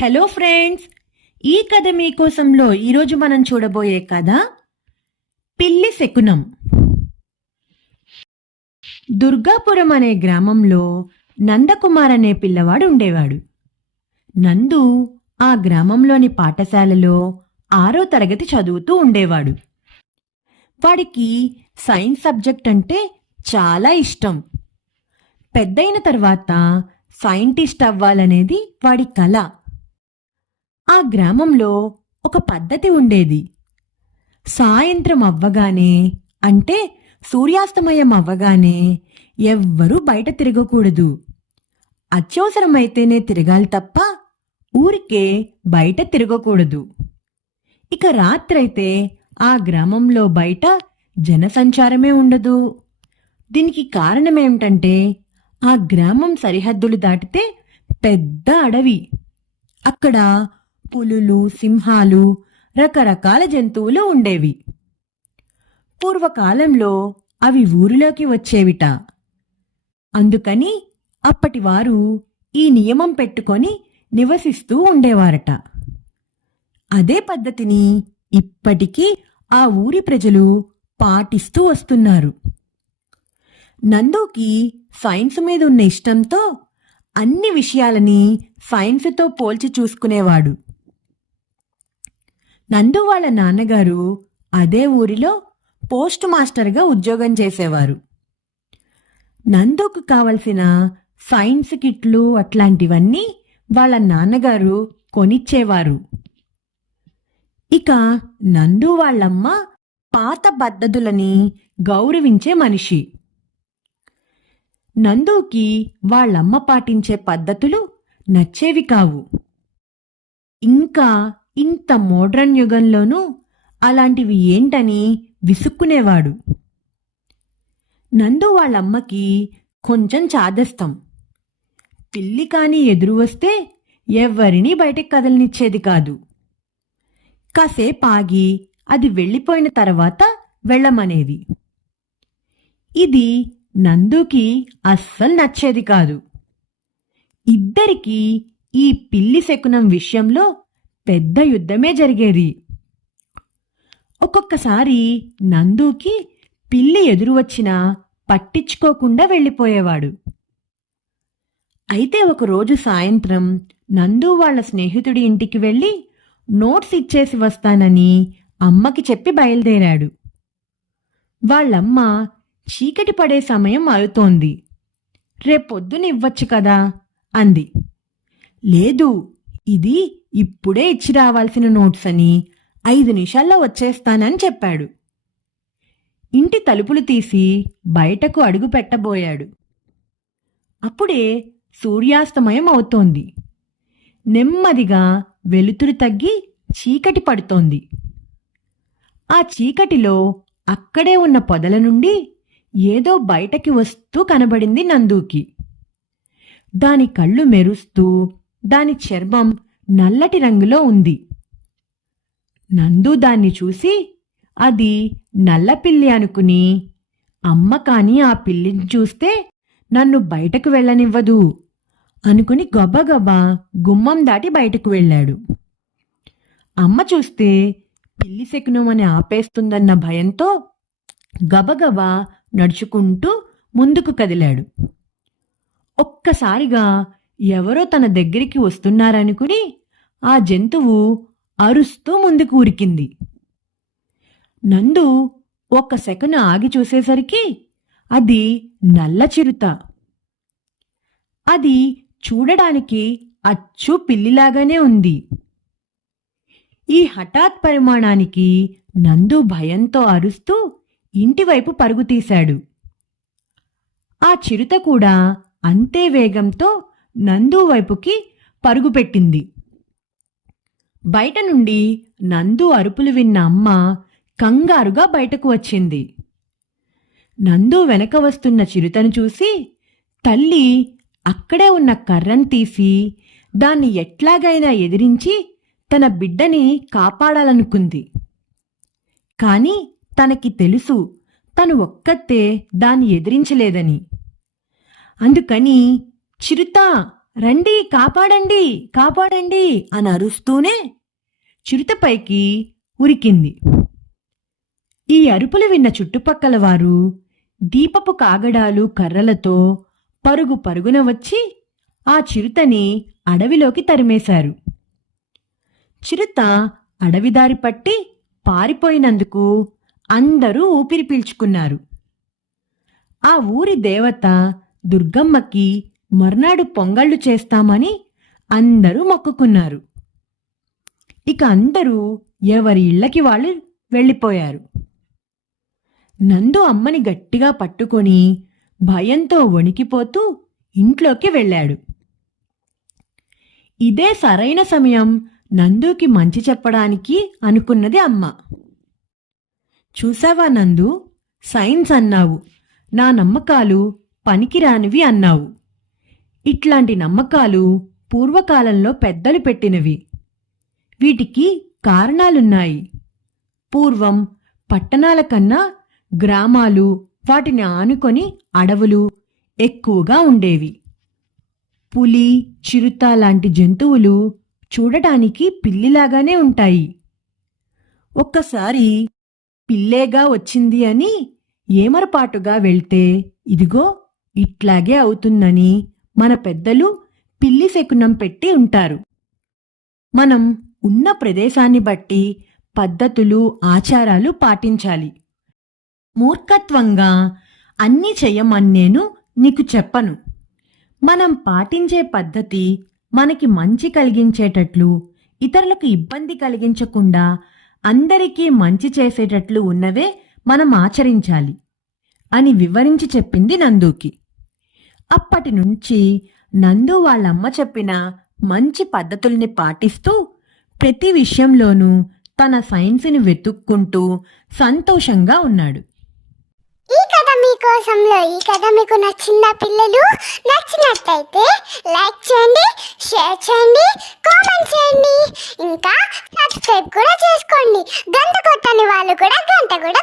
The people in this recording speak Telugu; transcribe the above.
హలో ఫ్రెండ్స్, ఈ కథ మీకోసంలో ఈరోజు మనం చూడబోయే కథ పిల్లి శకునం. దుర్గాపురం అనే గ్రామంలో నందకుమార్ అనే పిల్లవాడు ఉండేవాడు. నందు ఆ గ్రామంలోని పాఠశాలలో 6వ తరగతి చదువుతూ ఉండేవాడు. వాడికి సైన్స్ సబ్జెక్ట్ అంటే చాలా ఇష్టం. పెద్దయిన తర్వాత సైంటిస్ట్ అవ్వాలనేది వాడి కల. ఆ గ్రామంలో ఒక పద్ధతి ఉండేది. సాయంత్రం అవ్వగానే, అంటే సూర్యాస్తమయం అవ్వగానే ఎవ్వరూ బయట తిరగకూడదు. అత్యవసరమైతేనే తిరగాలి తప్ప ఊరికే బయట తిరగకూడదు. ఇక రాత్రైతే ఆ గ్రామంలో బయట జనసంచారమే ఉండదు. దీనికి కారణమేమిటంటే ఆ గ్రామం సరిహద్దులు దాటితే పెద్ద అడవి. అక్కడ పులులు, సింహాలు, రకరకాల జంతువులు ఉండేవి. పూర్వకాలంలో అవి ఊరిలోకి వచ్చేవిట. అందుకని అప్పటివారు ఈ నియమం పెట్టుకొని నివసిస్తూ ఉండేవారట. అదే పద్ధతిని ఇప్పటికీ ఆ ఊరి ప్రజలు పాటిస్తూ వస్తున్నారు. నందుకి సైన్స్ మీద ఉన్న ఇష్టంతో అన్ని విషయాలని సైన్సుతో పోల్చి చూసుకునేవాడు. నందు వాళ్ళ నాన్నగారు అదే ఊరిలో పోస్ట్ మాస్టర్గా ఉద్యోగం చేసేవారు. నందుకు కావలసిన సైన్స్ కిట్లు అట్లాంటివన్నీ వాళ్ళ నాన్నగారు కొనిచ్చేవారు. ఇక నందు వాళ్ళమ్మ పాత పద్ధతులని గౌరవించే మనిషి. నందుకి వాళ్ళమ్మ పాటించే పద్ధతులు నచ్చేవి కావు. ఇంకా ఇంత మోడ్రన్ యుగంలోనూ అలాంటివి ఏంటని విసుక్కునేవాడు. నందు వాళ్ళమ్మకి కొంచెం చాదస్తం. పిల్లి కాని ఎదురు వస్తే ఎవరినీ బయటకు కదలనిచ్చేది కాదు. కాసేపు ఆగి అది వెళ్ళిపోయిన తర్వాత వెళ్ళమనేది. ఇది నందుకి అస్సలు నచ్చేది కాదు. ఇద్దరికీ ఈ పిల్లి శకునం విషయంలో పెద్ద యుద్ధమే జరిగేది. ఒక్కొక్కసారి నందుకి పిల్లి ఎదురు వచ్చినా పట్టించుకోకుండా వెళ్ళిపోయేవాడు. అయితే ఒకరోజు సాయంత్రం నందు వాళ్ళ స్నేహితుడి ఇంటికి వెళ్ళి నోట్స్ ఇచ్చేసి వస్తానని అమ్మకి చెప్పి బయలుదేరాడు. వాళ్ళమ్మ చీకటి పడే సమయం అవుతోంది, రేపొద్దున ఇవ్వచ్చు కదా అంది. లేదు, ఇది ఇప్పుడే ఇచ్చి రావాల్సిన నోట్స్ అని 5 నిమిషాల్లో వచ్చేస్తానని చెప్పాడు. ఇంటి తలుపులు తీసి బయటకు అడుగు పెట్టబోయాడు. అప్పుడే సూర్యాస్తమయం అవుతోంది. నెమ్మదిగా వెలుతురు తగ్గి చీకటి పడుతోంది. ఆ చీకటిలో అక్కడే ఉన్న పొదల నుండి ఏదో బయటకి వస్తూ కనబడింది నందుకి. దాని కళ్ళు మెరుస్తూ, దాని చర్మం నల్లటి రంగులో ఉంది. నందు దాన్ని చూసి అది నల్లపిల్లి అనుకుని, అమ్మ కాని ఆ పిల్లిని చూస్తే నన్ను బయటకు వెళ్ళనివ్వదు అనుకుని గబగబా గుమ్మం దాటి బయటకు వెళ్ళాడు. అమ్మ చూస్తే పిల్లి శకునం అని ఆపేస్తుందన్న భయంతో గబగబా నడుచుకుంటూ ముందుకు కదిలాడు. ఒక్కసారిగా ఎవరో తన దగ్గరికి వస్తున్నారనుకుని ఆ జంతువు అరుస్తూ ముందుకు ఉరికింది. నందు ఒక్క సెకను ఆగి చూసేసరికి అది నల్ల చిరుత. అది చూడడానికి అచ్చు పిల్లిలాగానే ఉంది. ఈ హఠాత్ పరిమాణానికి నందు భయంతో అరుస్తూ ఇంటివైపు పరుగు తీశాడు. ఆ చిరుత కూడా అంతే వేగంతో నందు వైపుకి పరుగుపెట్టింది. బయట నుండి నందు అరుపులు విన్న అమ్మ కంగారుగా బయటకు వచ్చింది. నందు వెనక వస్తున్న చిరుతను చూసి తల్లి అక్కడే ఉన్న కర్రను తీసి దాన్ని ఎట్లాగైనా ఎదిరించి తన బిడ్డని కాపాడాలనుకుంది. కాని తనకి తెలుసు తను ఒక్కతే దాన్ని ఎదిరించలేదని. అందుకని చిరుత రండి, కాపాడండి, కాపాడండి అని అరుస్తూనే చిరుతపైకి ఉరికింది. ఈ అరుపులు విన్న చుట్టుపక్కల వారు దీపపు కాగడాలు కర్రలతో పరుగు పరుగున వచ్చి ఆ చిరుతని అడవిలోకి తరిమేశారు. చిరుత అడవిదారి పట్టి పారిపోయినందుకు అందరూ ఊపిరి పీల్చుకున్నారు. ఆ ఊరి దేవత దుర్గమ్మకి మర్నాడు పొంగళ్ళు చేస్తామని అందరూ మొక్కుకున్నారు. ఇక అందరూ ఎవరి ఇళ్ళకి వాళ్ళు వెళ్ళిపోయారు. నందు అమ్మని గట్టిగా పట్టుకొని భయంతో వణికిపోతూ ఇంట్లోకి వెళ్ళాడు. ఇదే సరైన సమయం నందుకి మంచి చెప్పడానికి అనుకున్నది అమ్మ. చూసావా నందు, సైన్స్ అన్నావు, నా నమ్మకాలు పనికిరానివి అన్నావు. ఇట్లాంటి నమ్మకాలు పూర్వకాలంలో పెద్దలు పెట్టినవి. వీటికి కారణాలున్నాయి. పూర్వం పట్టణాల కన్నా గ్రామాలు, వాటిని ఆనుకొని అడవులు ఎక్కువగా ఉండేవి. పులి, చిరుత లాంటి జంతువులు చూడటానికి పిల్లిలాగానే ఉంటాయి. ఒక్కసారి పిల్లేగా వచ్చింది అని ఏమరపాటుగా వెళ్తే ఇదిగో ఇట్లాగే అవుతుందని మన పెద్దలు పిల్లి శకునం పెట్టి ఉంటారు. మనం ఉన్న ప్రదేశాన్ని బట్టి పద్ధతులు, ఆచారాలు పాటించాలి. మూర్ఖత్వంగా అన్నీ చెయ్యమని నేను నీకు చెప్పను. మనం పాటించే పద్ధతి మనకి మంచి కలిగించేటట్లు, ఇతరులకు ఇబ్బంది కలిగించకుండా అందరికీ మంచి చేసేటట్లు ఉన్నవే మనం ఆచరించాలి అని వివరించి చెప్పింది నందుకి. అప్పటి నుంచి నందు వాళ్ళమ్మ చెప్పిన మంచి పద్ధతుల్ని పాటిస్తూ ప్రతి విషయంలోనూ తన సైన్స్ని వెతుక్కుంటూ సంతోషంగా ఉన్నాడు. ఈ కథ మీకోసంలో ఈ కథ మీకు నచ్చిందా పిల్లలు? నచ్చినట్టయితే లైక్ చేయండి, షేర్ చేయండి, కామెంట్ చేయండి, ఇంకా సబ్స్క్రైబ్ కూడా చేసుకోండి. గంట కొట్టని వాళ్ళు కూడా గంట కూడా